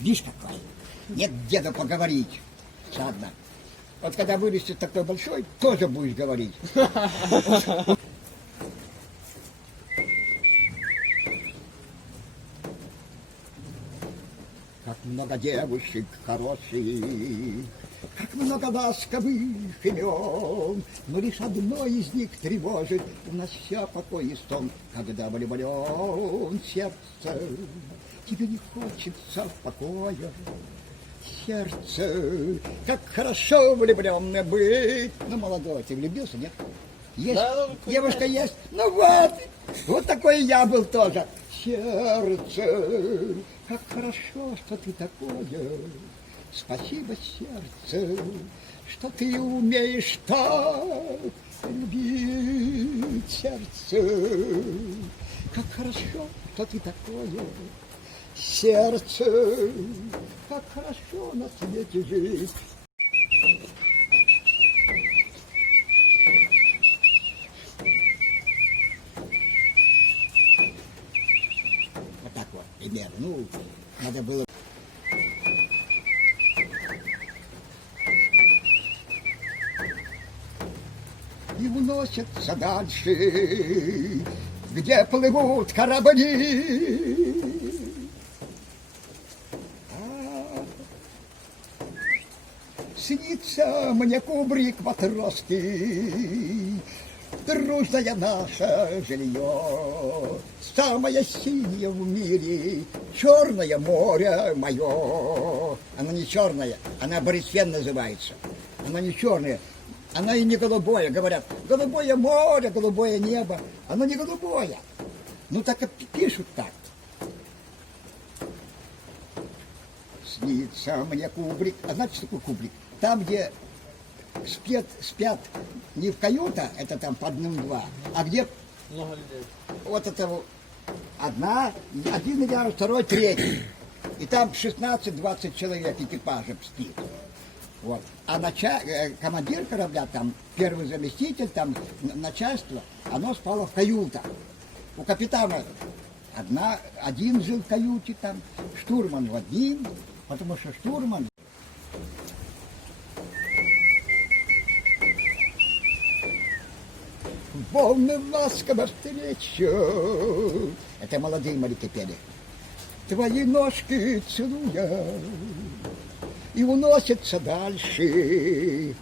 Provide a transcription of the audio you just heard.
Видишь какой? Нет деда поговорить. Ладно. Вот когда вырастешь такой большой, тоже будешь говорить. Как много девушек хороших, как много ласковых имен, но лишь одно из них тревожит унося покой и сон, когда влюблен сердце. Тебе не хочется покоя, сердце, как хорошо влюбленным быть. Ну, молодой, ты влюбился, нет? Есть? Да, девушка есть? Ну вот такой я был тоже. Сердце, как хорошо, что ты такое. Спасибо, сердце, что ты умеешь так любить, сердце. Как хорошо, что ты такое. Сердце, как хорошо на свете жить. Вот так вот, примерно. Ну, надо было... И уносятся дальше, где плывут корабли. Снится мне кубрик матросский, дружное наше жилье, самое синее в мире, черное море мое. Оно не черное, оно Борисфен называется. Оно не черное, оно и не голубое. Говорят, голубое море, голубое небо. Оно не голубое. Ну так и пишут так. Снится мне кубрик. А знаете, что такое кубрик? Там, где спят не в каюта, это там по одному-два, а где много людей. Вот это вот один миллиард, второй, третий. И там 16-20 человек экипажа спит. Вот. А командир корабля, там первый заместитель, там начальство, оно спало в каютах. У капитана один жил в каюте, там штурман в один, потому что штурман. Волны ласково встречу. Это молодые моряки пели. Твои ножки целуя и уносятся дальше.